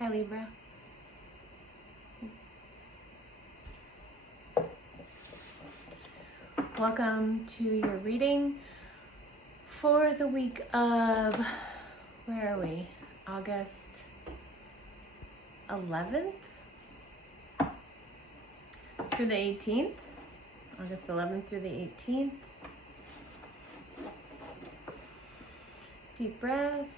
Hi, Libra. Welcome to your reading for the week of, where are we? August 11th through the 18th. August 11th through the 18th. Deep breath.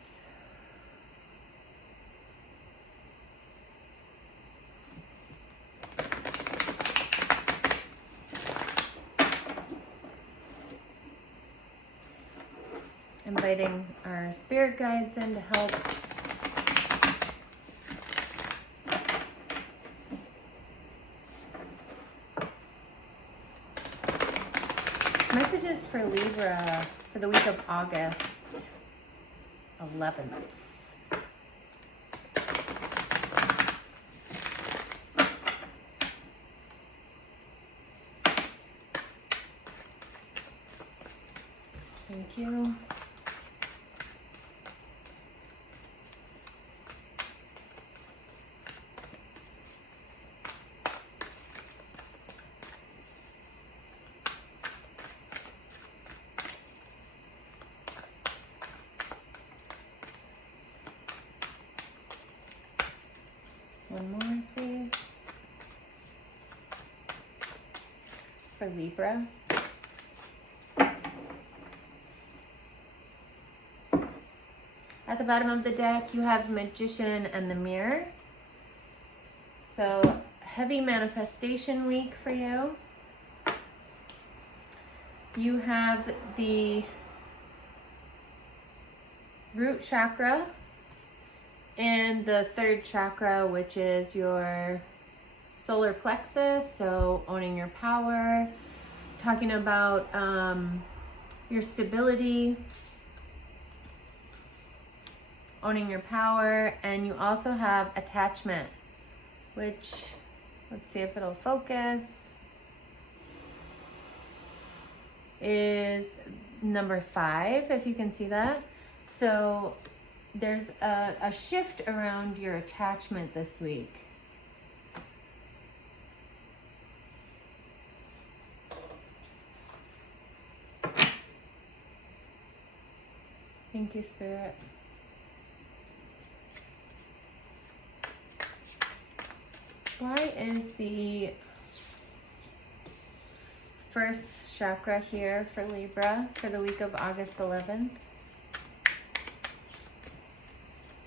Inviting our spirit guides in to help. Messages for Libra for the week of August 11th. Thank you. One more, please. For Libra. At the bottom of the deck, you have Magician and the Mirror. So, heavy manifestation week for you. You have the root chakra and the third chakra, which is your solar plexus, so owning your power, talking about your stability, owning your power, and you also have attachment, which, let's see if it'll focus, is number 5, if you can see that. So there's a shift around your attachment this week. Thank you, Spirit. Why is the first chakra here for Libra for the week of August 11th?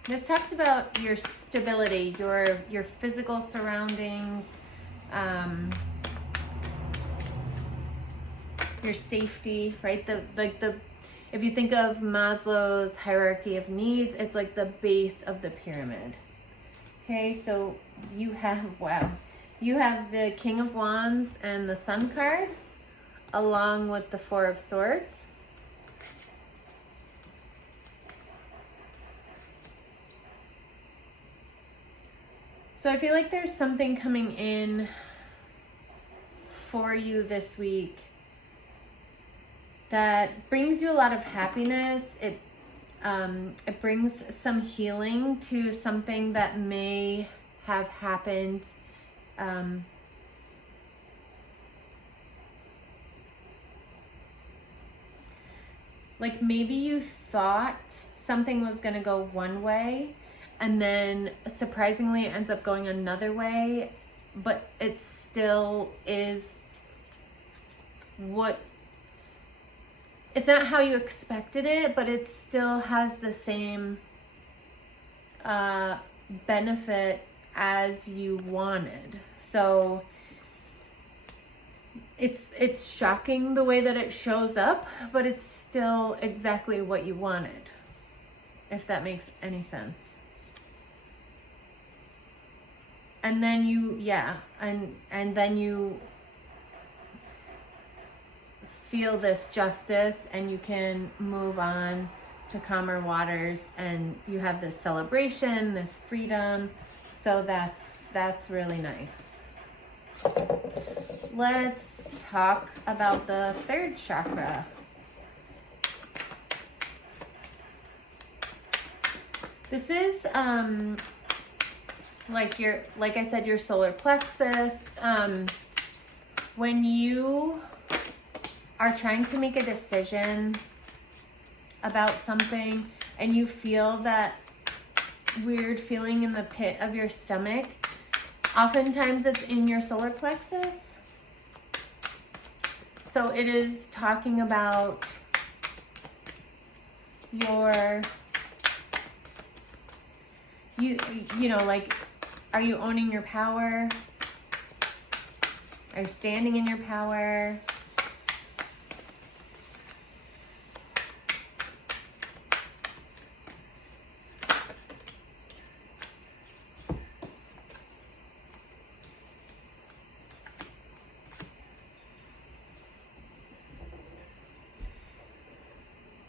This talks about your stability, your physical surroundings, your safety, right? If you think of Maslow's hierarchy of needs, it's like the base of the pyramid. Okay, so you have, wow, you have the King of Wands and the Sun card, along with the Four of Swords. So I feel like there's something coming in for you this week that brings you a lot of happiness. It brings some healing to something that may have happened like maybe you thought something was going to go one way, and then surprisingly it ends up going another way, but it still is it's not how you expected it, but it still has the same benefit as you wanted. So it's shocking the way that it shows up, but it's still exactly what you wanted, if that makes any sense. And then and then you feel this justice, and you can move on to calmer waters, and you have this celebration, this freedom. So that's really nice. Let's talk about the third chakra. This is, like I said, your solar plexus. When you are trying to make a decision about something and you feel that weird feeling in the pit of your stomach, oftentimes it's in your solar plexus. So it is talking about your, you know, like, are you owning your power? Are you standing in your power?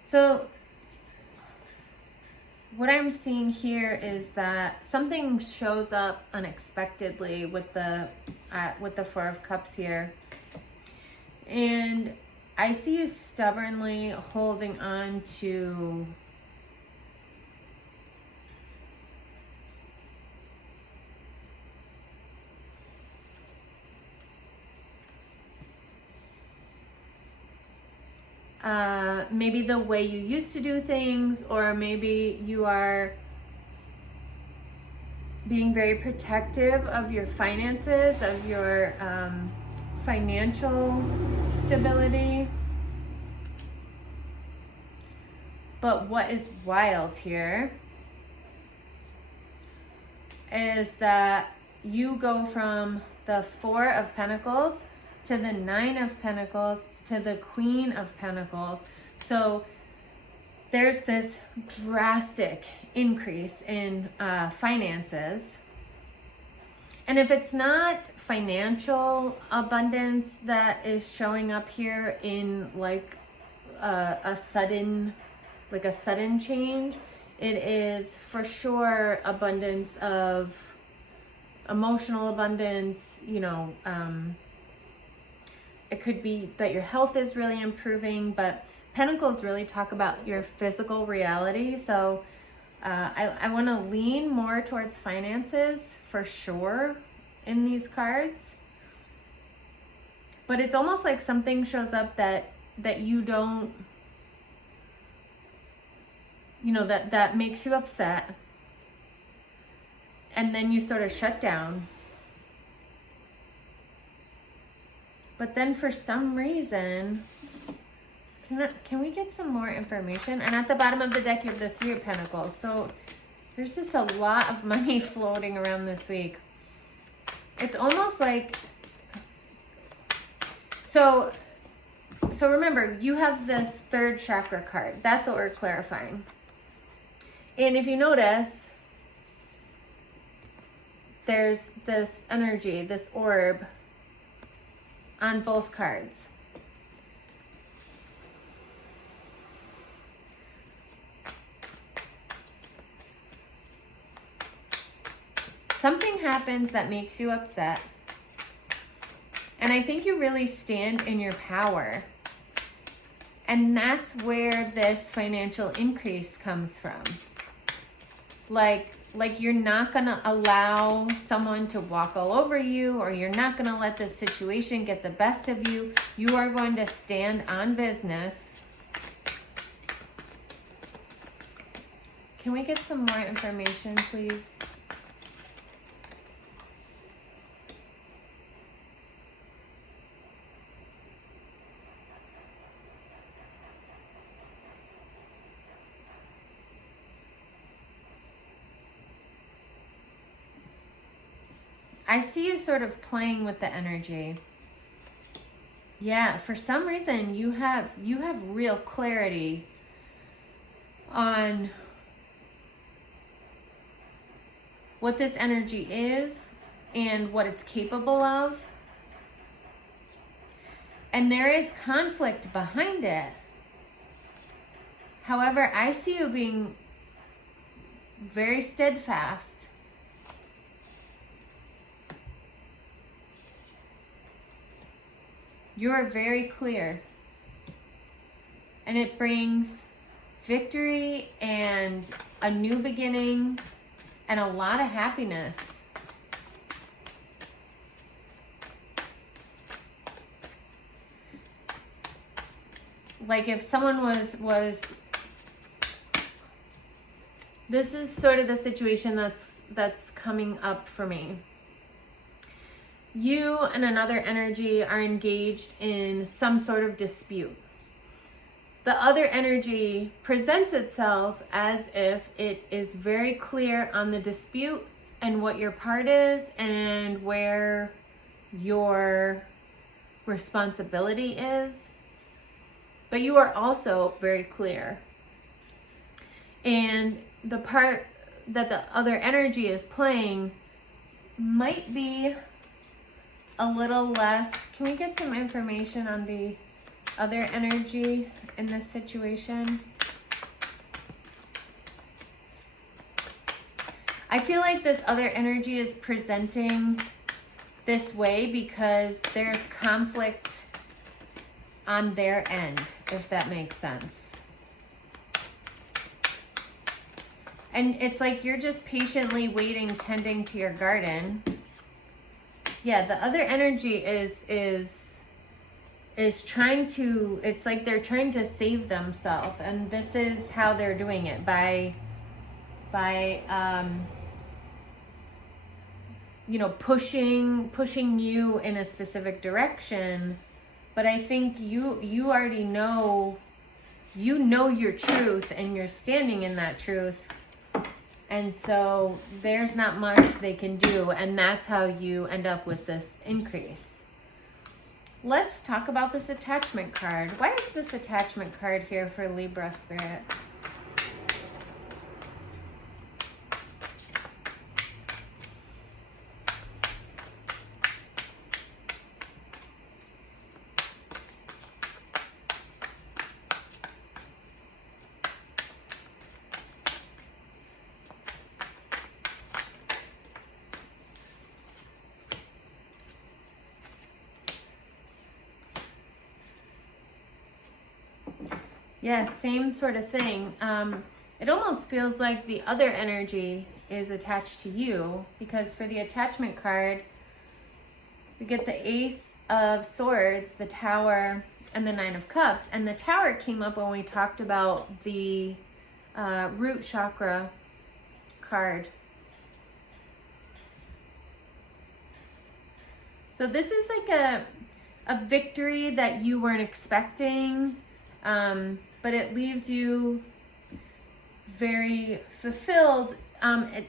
So what I'm seeing here is that something shows up unexpectedly with the Four of Cups here. And I see you stubbornly holding on to maybe the way you used to do things, or maybe you are being very protective of your finances, of your financial stability. But what is wild here is that you go from the Four of Pentacles to the Nine of Pentacles to the Queen of Pentacles. So there's this drastic increase in finances. And if it's not financial abundance that is showing up here in like a sudden change, it is for sure abundance of emotional abundance. You know, it could be that your health is really improving, but Pentacles really talk about your physical reality. So I want to lean more towards finances for sure in these cards. But it's almost like something shows up that you don't, you know, that makes you upset. And then you sort of shut down. But then for some reason, can we get some more information? And at the bottom of the deck, you have the Three of Pentacles. So there's just a lot of money floating around this week. It's almost like, so remember, you have this third chakra card. That's what we're clarifying. And if you notice, there's this energy, this orb on both cards. Something happens that makes you upset. And I think you really stand in your power. And that's where this financial increase comes from. Like you're not gonna allow someone to walk all over you, or you're not gonna let this situation get the best of you. You are going to stand on business. Can we get some more information, please? I see you sort of playing with the energy. Yeah, for some reason you have real clarity on what this energy is and what it's capable of. And there is conflict behind it. However, I see you being very steadfast. You are very clear. And it brings victory and a new beginning and a lot of happiness. like if someone was this is sort of the situation that's coming up for me. You and another energy are engaged in some sort of dispute. The other energy presents itself as if it is very clear on the dispute and what your part is and where your responsibility is. But you are also very clear. And the part that the other energy is playing might be a little less. Can we get some information on the other energy in this situation? I feel like this other energy is presenting this way because there's conflict on their end, if that makes sense. And it's like you're just patiently waiting, tending to your garden. Yeah, the other energy is trying to, it's like they're trying to save themselves, and this is how they're doing it, by you know, pushing you in a specific direction. But I think you already know, you know your truth, and you're standing in that truth. And so there's not much they can do, and that's how you end up with this increase. Let's talk about this attachment card. Why is this attachment card here for Libra Spirit? Yeah, same sort of thing. It almost feels like the other energy is attached to you, because for the attachment card, we get the Ace of Swords, the Tower, and the Nine of Cups. And the Tower came up when we talked about the root chakra card. So this is like a victory that you weren't expecting. But it leaves you very fulfilled. It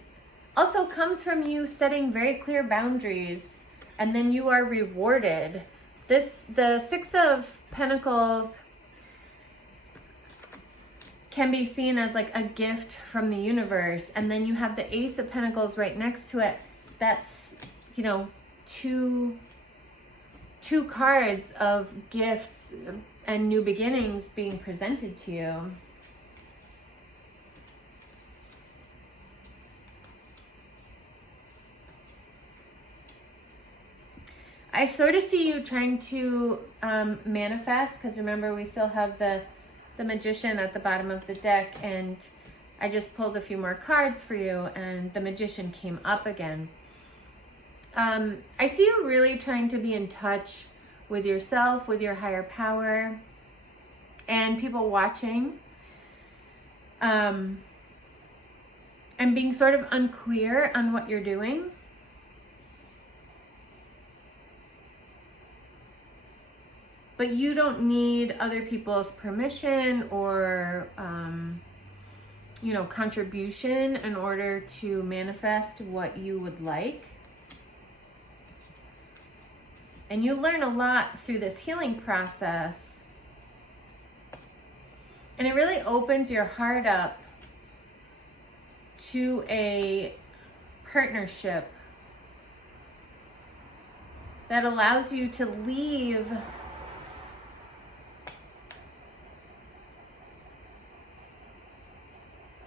also comes from you setting very clear boundaries, and then you are rewarded. The Six of Pentacles can be seen as like a gift from the universe, and then you have the Ace of Pentacles right next to it. That's, you know, two cards of gifts and new beginnings being presented to you. I sort of see you trying to manifest, because remember we still have the Magician at the bottom of the deck, and I just pulled a few more cards for you and the Magician came up again. I see you really trying to be in touch with yourself, with your higher power, and people watching, and being sort of unclear on what you're doing. But you don't need other people's permission or, you know, contribution in order to manifest what you would like. And you learn a lot through this healing process. And it really opens your heart up to a partnership that allows you to leave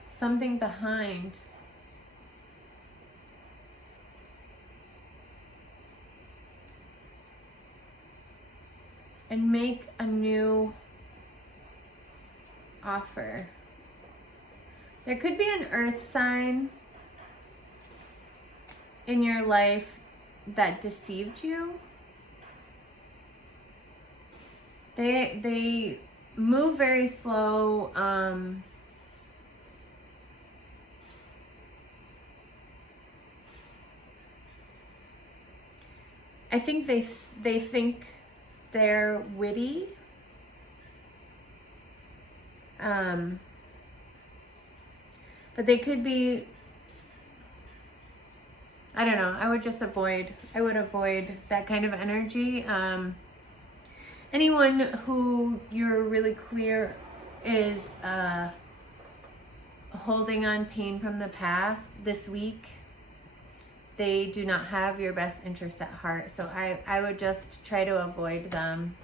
something behind. And make a new offer. There could be an earth sign in your life that deceived you. They move very slow. I think they think they're witty. But they could be, I don't know, I would avoid that kind of energy. Anyone who you're really clear is holding on pain from the past this week, they do not have your best interest at heart. So I would just try to avoid them.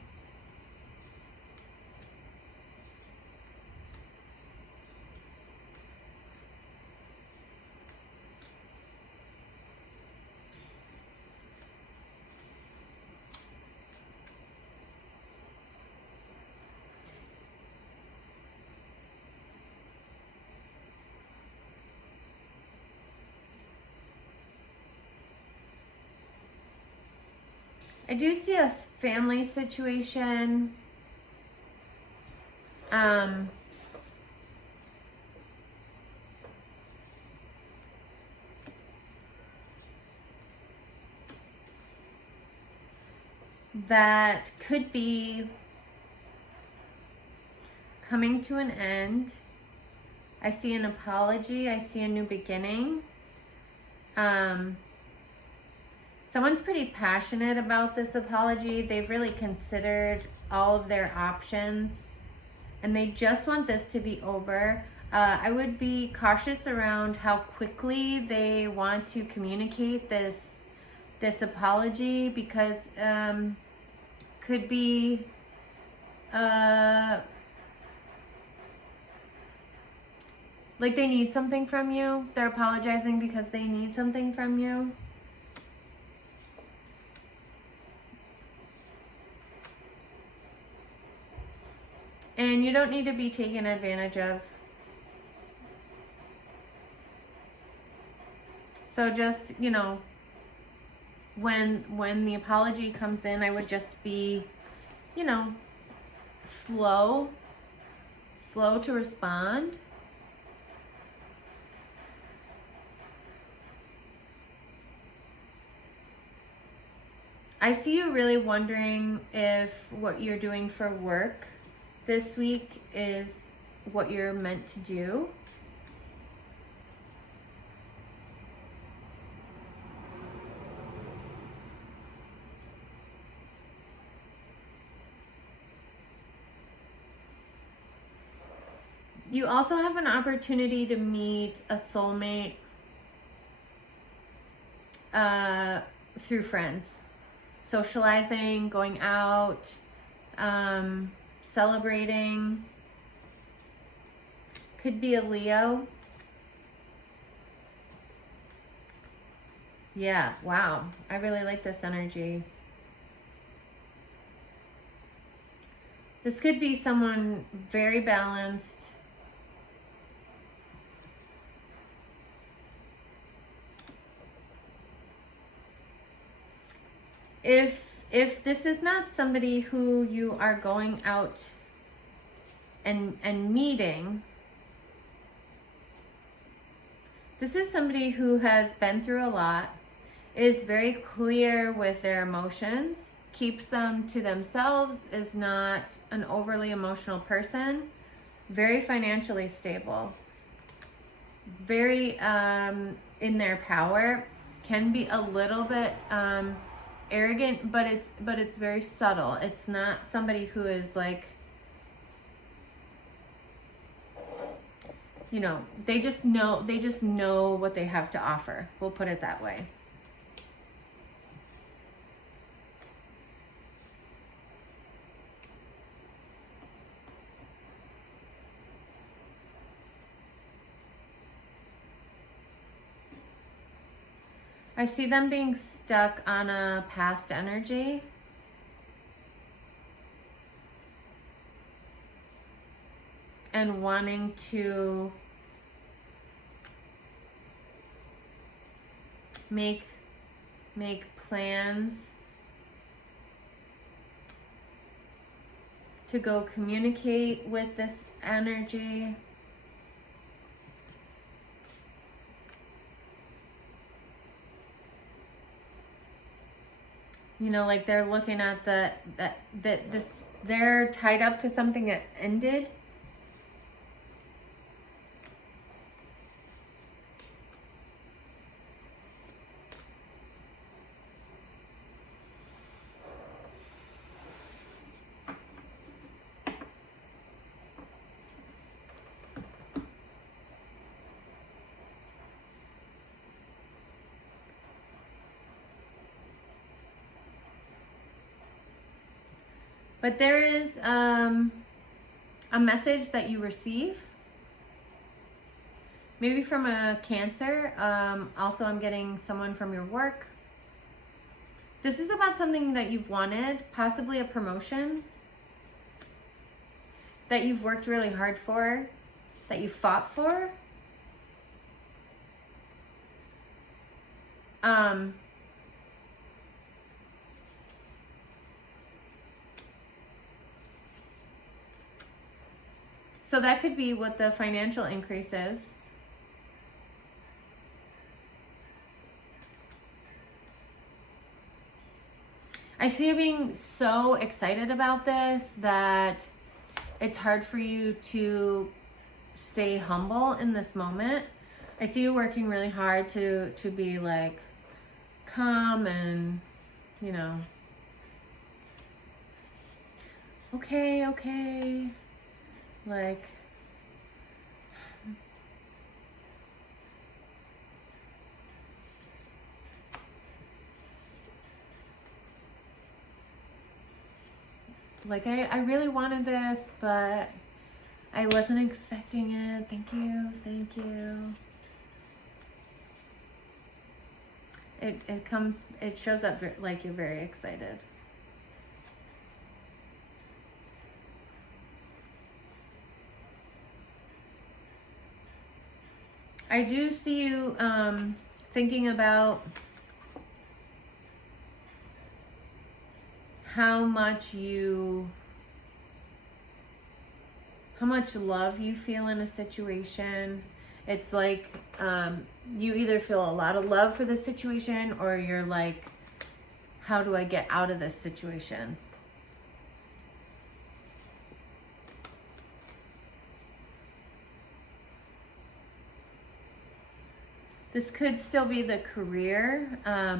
I do see a family situation. That could be coming to an end. I see an apology. I see a new beginning. Someone's pretty passionate about this apology. They've really considered all of their options and they just want this to be over. I would be cautious around how quickly they want to communicate this apology, because could be like they need something from you. They're apologizing because they need something from you. And you don't need to be taken advantage of. So just, you know, when the apology comes in, I would just be, you know, slow to respond. I see you really wondering if what you're doing for work this week is what you're meant to do. You also have an opportunity to meet a soulmate through friends, socializing, going out, celebrating. Could be a Leo. Yeah, wow. I really like this energy. This could be someone very balanced. If this is not somebody who you are going out and meeting, this is somebody who has been through a lot, is very clear with their emotions, keeps them to themselves, is not an overly emotional person, very financially stable, very in their power, can be a little bit arrogant, but it's very subtle. It's not somebody who is like, you know, they just know what they have to offer. We'll put it that way. I see them being stuck on a past energy. And wanting to make plans to go communicate with this energy. You know, like they're looking at they're tied up to something that ended. But there is a message that you receive, maybe from a Cancer. Also, I'm getting someone from your work. This is about something that you've wanted, possibly a promotion that you've worked really hard for, that you fought for. So that could be what the financial increase is. I see you being so excited about this that it's hard for you to stay humble in this moment. I see you working really hard to be like calm and, you know, okay. Like, I really wanted this, but I wasn't expecting it. Thank you. It shows up like you're very excited. I do see you thinking about how much love you feel in a situation. It's like you either feel a lot of love for the situation, or you're like, how do I get out of this situation? This could still be the career,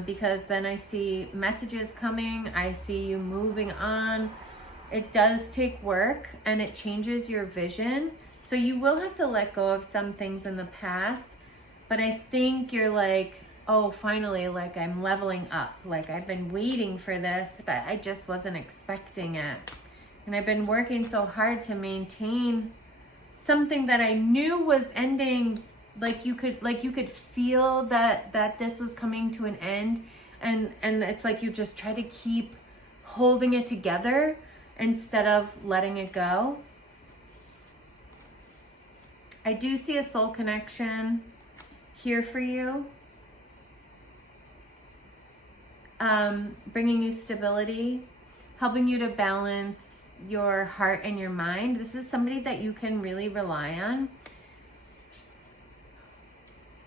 because then I see messages coming. I see you moving on. It does take work and it changes your vision. So you will have to let go of some things in the past. But I think you're like, oh, finally, like I'm leveling up. Like I've been waiting for this, but I just wasn't expecting it. And I've been working so hard to maintain something that I knew was ending. Like you could feel that this was coming to an end, and it's like you just try to keep holding it together instead of letting it go. I do see a soul connection here for you, bringing you stability, helping you to balance your heart and your mind. This is somebody that you can really rely on.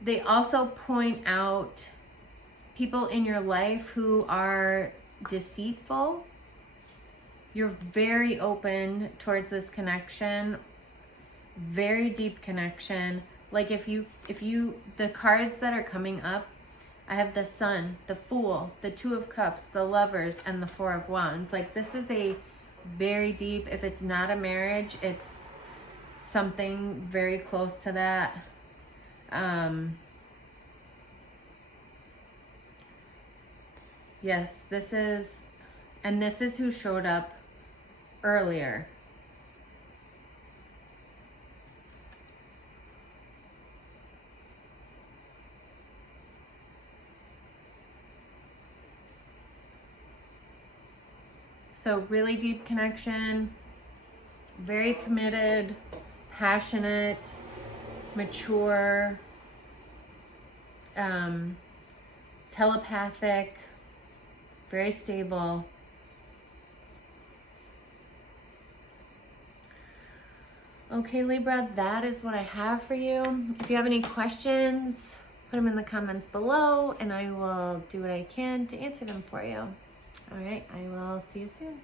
They also point out people in your life who are deceitful. You're very open towards this connection, very deep connection. Like if you, the cards that are coming up, I have the Sun, the Fool, the Two of Cups, the Lovers, and the Four of Wands. Like this is a very deep, if it's not a marriage, it's something very close to that. Yes, this is who showed up earlier. So really deep connection, very committed, passionate, mature, telepathic, very stable. Okay, Libra, that is what I have for you. If you have any questions, put them in the comments below and I will do what I can to answer them for you. All right, I will see you soon.